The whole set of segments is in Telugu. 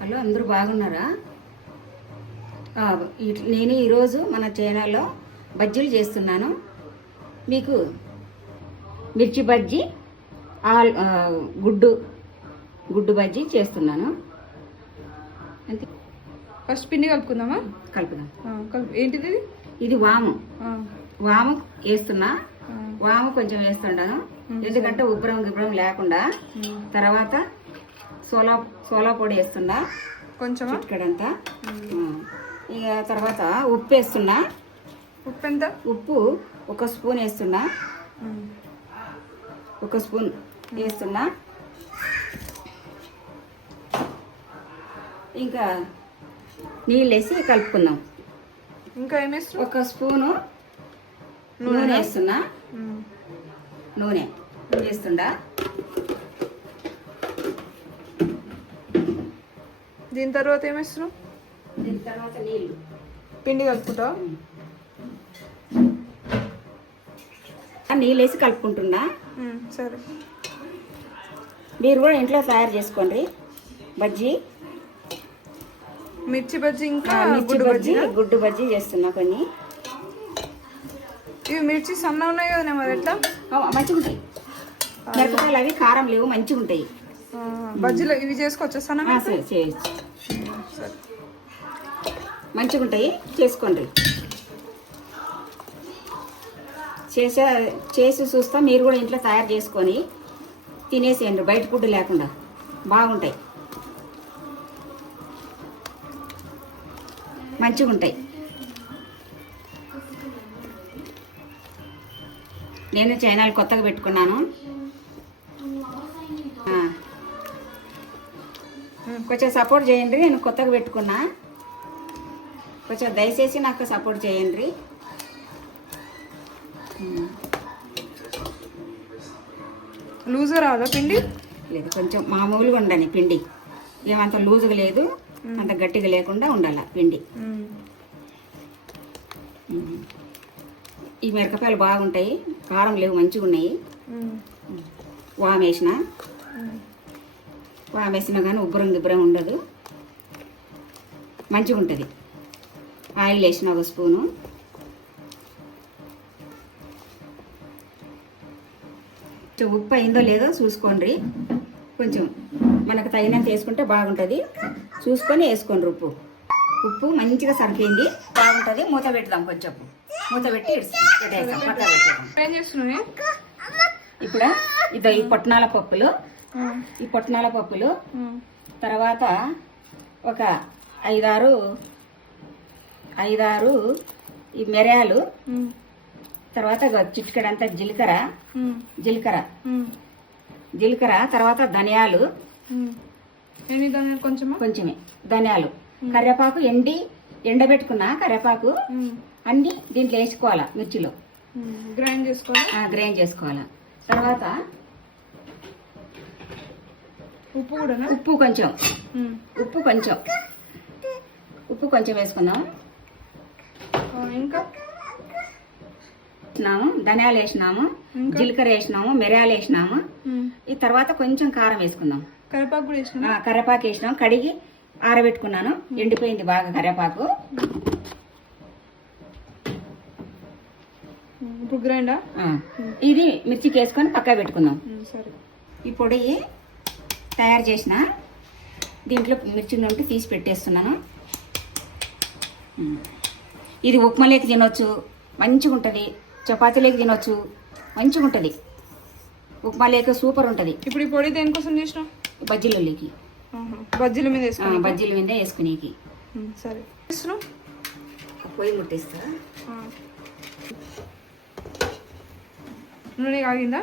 హలో, అందరూ బాగున్నారా? నేను ఈరోజు మన ఛానల్లో బజ్జీలు చేస్తున్నాను. మీకు మిర్చి బజ్జీ, గుడ్డు బజ్జీ చేస్తున్నాను. అంతే. ఫస్ట్ పిండి కలుపుకుందామా? కలుపుదాం. ఏంటిది? ఇది వాము వేస్తున్నా. వాము కొంచెం వేస్తుంటాను, ఎందుకంటే ఉబ్బరం లేకుండా. తర్వాత సోలా పొడి వేస్తున్నా కొంచెం, ఇక్కడంతా. ఇక తర్వాత ఉప్పు వేస్తున్నా. ఉప్పు ఎంత? ఉప్పు 1 స్పూన్ వేస్తున్నా. 1 స్పూన్ వేస్తున్నా. ఇంకా నీళ్ళు వేసి కలుపుకుందాం. ఇంకా ఏం వేస్తున్నా? 1 స్పూను నూనె వేస్తున్నా. నూనె వేస్తుండా. దీని తర్వాత ఏం వేస్తున్నావు? దీని తర్వాత నీళ్ళు, పిండి కలుపుకుంటావు. నీళ్ళు వేసి కలుపుకుంటున్నా. సరే, మీరు కూడా ఇంట్లో తయారు చేసుకోండి బజ్జీ. మిర్చి బజ్జీ, ఇంకా గుడ్డు బజ్జీ చేస్తున్నా. కొన్ని ఇవి మిర్చి సన్న ఉన్నాయి కదా, మరి ఎట్లా? మంచిగా ఉంటాయి. మిరపకాయలు అవి కారం లేవు, మంచిగా ఉంటాయి. బజ్జీలు ఇవి చేసుకోవచ్చా? సన్న చేయొచ్చు, మంచిగా ఉంటాయి, చేసుకోండి. చేసి చూస్తా, మీరు కూడా ఇంట్లో తయారు చేసుకొని తినేసేయండి, బయట ఫుడ్ లేకుండా. బాగుంటాయి, మంచిగా ఉంటాయి. నేను ఛానల్ కొత్తగా పెట్టుకున్నాను, కొంచెం సపోర్ట్ చేయండి. నేను కొత్తగా పెట్టుకున్నా, కొంచెం దయచేసి నాకు సపోర్ట్ చేయండి. లూజుగా రాదా పిండి? లేదు, కొంచెం మామూలుగా ఉండాలి పిండి. ఏమంత లూజుగా లేదు, అంత గట్టిగా లేకుండా ఉండాలి పిండి. ఈ మిరపకాయలు బాగుంటాయి, కారం లేవు, మంచిగా ఉన్నాయి. వామేసిన కానీ ఉబ్బరం ఉండదు, మంచిగా ఉంటుంది. ఆయిల్ వేసిన 1 స్పూను. ఉప్పు అయిందో లేదో చూసుకోండి, కొంచెం మనకు తగినంత వేసుకుంటే బాగుంటుంది. చూసుకొని వేసుకోండి. ఉప్పు మంచిగా సరిపోయింది, బాగుంటుంది. మూత పెడదాం, కొంచెం మూత పెట్టి పెట్టేస్తాం, పక్కన పెట్టేద్దాం. ఏం చేస్తున్నావు? ఇప్పుడు ఈ పొట్నాల పప్పులు, తర్వాత ఒక 5-6 ఈ మిరియాలు, తర్వాత చిటికెడంతా జీలకర్ర, తర్వాత ధనియాలు. ఎన్ని ధనియాలు? కొంచెమే ధనియాలు. కరివేపాకు ఎండబెట్టుకున్న కరివేపాకు అన్ని దీంట్లో వేసుకోవాలా, మిర్చిలో గ్రైండ్ చేసుకోవాలా. తర్వాత ఉప్పు కొంచెం వేసుకుందాం. ఇంకా ధనియాలు వేసినాము, జీలకర్ర వేసినాము, మిరియాలు వేసినాము. ఈ తర్వాత కొంచెం కారం వేసుకుందాం. కరివేపాకు వేసినాం, కడిగి ఆరబెట్టుకున్నాను, ఎండిపోయింది బాగా కరివేపాకు. ఇది మిర్చికి వేసుకొని పక్కా పెట్టుకుందాం. ఈ పొడి తయారు చేసిన దీంట్లో మిర్చి నుండి తీసి పెట్టేస్తున్నాను. ఇది ఉప్మాలోకి తినొచ్చు, మంచిగా ఉంటుంది. చపాతీలోకి తినొచ్చు, మంచిగా ఉంటుంది. ఉప్మాలోకి సూపర్ ఉంటుంది. ఇప్పుడు ఈ పొడి దేనికోసం చేసిన? బజ్జీలకి, బజ్జీల మీద వేసుకునేకి. సరే, పొయ్యి ముట్టిస్తా. నూనె కాగిందా?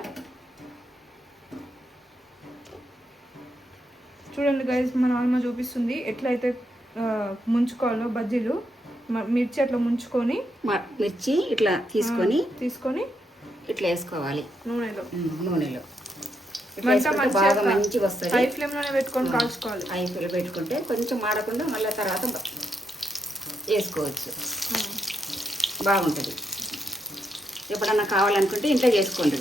చూడండి గైస్, మన నాన్నమ్మ చూపిస్తుంది ఎట్లయితే ముంచుకోవాలో బజ్జీలు. మిర్చి అట్లా ముంచుకొని, మిర్చి ఇట్లా తీసుకొని ఇట్లా వేసుకోవాలి నూనెలో. బాగా మంచిగా వస్తుంది. హై ఫ్లేమ్ లోనే పెట్టుకొని కాల్చుకోవాలి. హై ఫ్లేమ్ పెట్టుకుంటే కొంచెం మాడకుండా మళ్ళీ తర్వాత వేసుకోవచ్చు, బాగుంటుంది. ఎప్పుడన్నా కావాలనుకుంటే ఇంట్లో చేసుకోండి,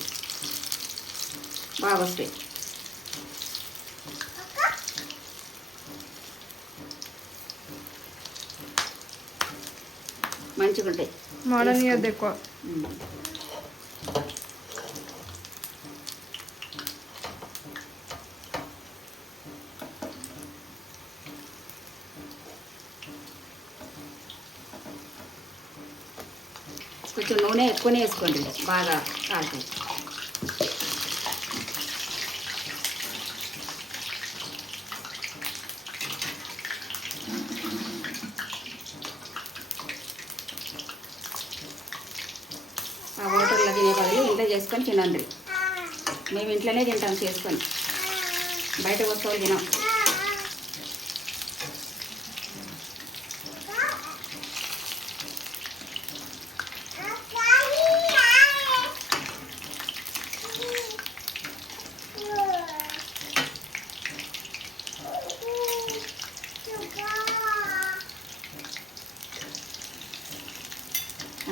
బాగా వస్తాయి. మంచిగా ఉంటాయి. మోడర్న్ ఇయర్ ఎక్కువ. కొంచెం నూనె ఎక్కువనే వేసుకోండి, బాగా కాలుతాయి. ఆ హోటల్లో తినే బదులు ఇంట్లో చేసుకొని తినండి. మేము ఇంట్లోనే తింటాం చేసుకొని, బయట వస్తువులు తినాం.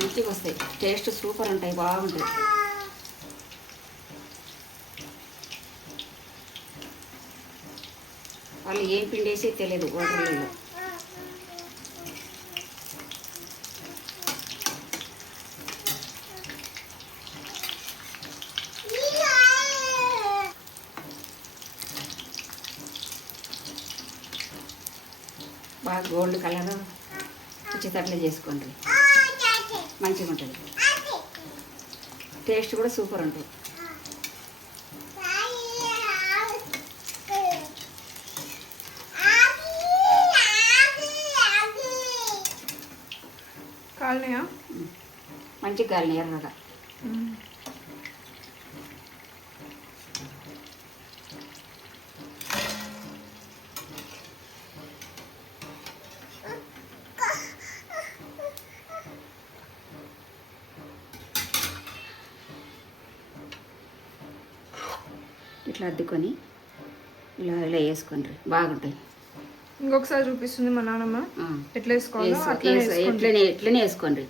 మంచిగా వస్తాయి, టేస్ట్ సూపర్ ఉంటాయి, బాగుంటాయి. వాళ్ళు ఏం పిండి వేసి తెలియదు హోటల్లో. బాగా గోల్డ్ కలర్ వచ్చేటట్లు చేసుకోండి, మంచిగా ఉంటుంది. టేస్ట్ కూడా సూపర్ ఉంటుంది. కాలనీయా మంచిగా కాలని ఎర్రగా. ఇట్లా అద్దుకొని ఇలా ఇలా వేసుకోండి, బాగుంటాయి. ఇంకొకసారి చూపిస్తుంది మా నాన్నమ్మ ఎట్లా వేసుకోవాలో. ఎట్లనే వేసుకోండి.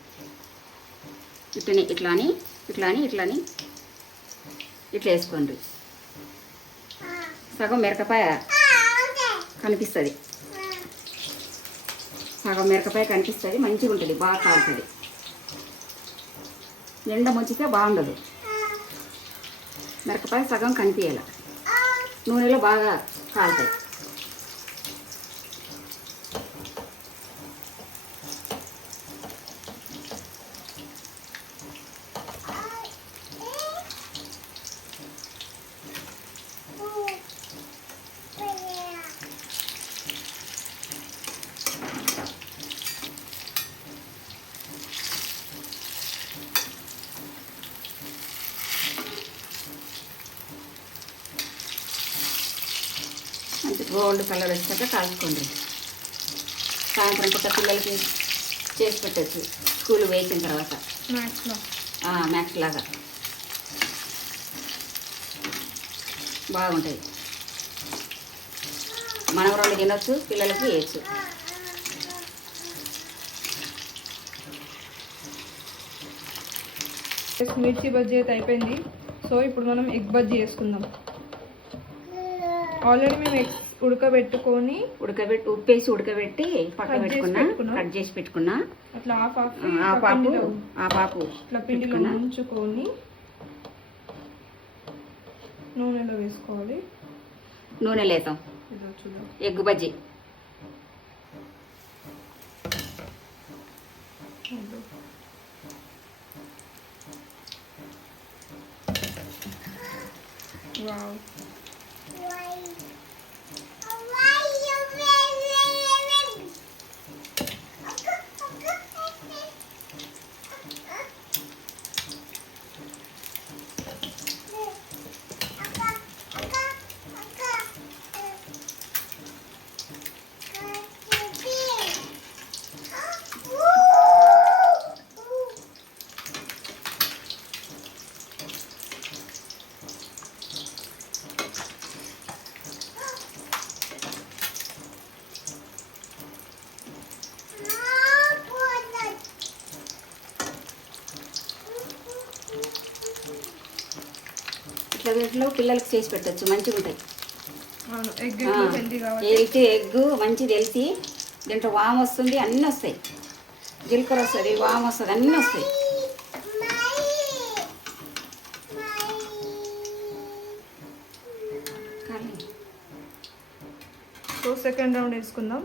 ఇట్లా అని ఇట్లా వేసుకోండి. సగం మిరపకాయ కనిపిస్తుంది, మంచిగా ఉంటుంది, బాగా కాలుతుంది. ఎండ ముంచితే బాగుండదు, మిరపకాయ సగం కనిపించాలి, నూనెలో బాగా కాలుతాయి. మంచి గోల్డ్ కలర్ వచ్చాక కాల్చుకోండి. సాయంత్రం పూట పిల్లలకి చేసి పెట్టచ్చు, స్కూల్ వేసిన తర్వాత మ్యాక్స్ లాగా బాగుంటాయి. మనవరాళ్ళు తినొచ్చు, పిల్లలకి వేయచ్చు. మిర్చి బజ్జీ అయితే అయిపోయింది. సో ఇప్పుడు మనం ఎగ్ బజ్జీ వేసుకుందాం. ఆల్రెడీ మేము ఎగ్స్ ఉడకబెట్టి ఉప్పేసి ఉడకబెట్టి పక్కన పెట్టుకున్నా, కట్ చేసి పెట్టుకున్నా. అట్లా ఆ పాపు ఇట్లా పిండిలో ముంచుకొని నూనెలో వేసుకోవాలి. నూనె లేతాం ఎగ్ బజ్జీ. వావ్, ఇట్లా వీటిలో పిల్లలకి చేసి పెట్టచ్చు, మంచిగా ఉంటాయి. ఎగ్ ఎగ్ మంచిది, హెల్తీ. దీంట్లో వామ్ వస్తుంది, అన్నీ వస్తాయి. జీలకర్ర వస్తుంది, వాము వస్తుంది, అన్నీ వస్తాయి. కానీ సో సెకండ్ రౌండ్ వేసుకుందాం.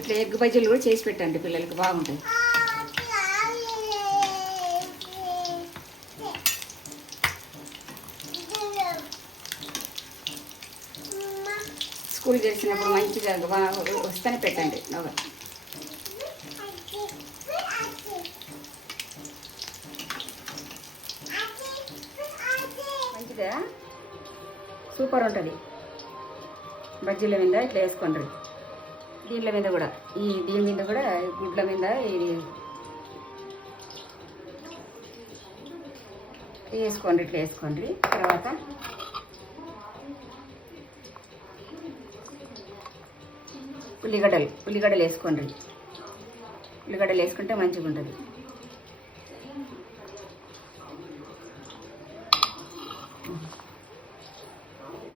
ఇట్లా ఎగ్ బజ్జీలు కూడా చేసి పెట్టండి పిల్లలకి, బాగుంటాయి. స్కూల్ చేసినప్పుడు మంచిగా వస్తేనే పెట్టండి. మంచిగా సూపర్ ఉంటుంది. బజ్జీల మీద ఇట్లా వేసుకోండి. దీని మీద కూడా దీని మీద కూడా గుడ్ల మీద ఇది వేసుకోండి. ఇట్లా వేసుకోండి. తర్వాత ఉల్లిగడ్డలు వేసుకోండి. ఉల్లిగడ్డలు వేసుకుంటే మంచిగా ఉంటుంది.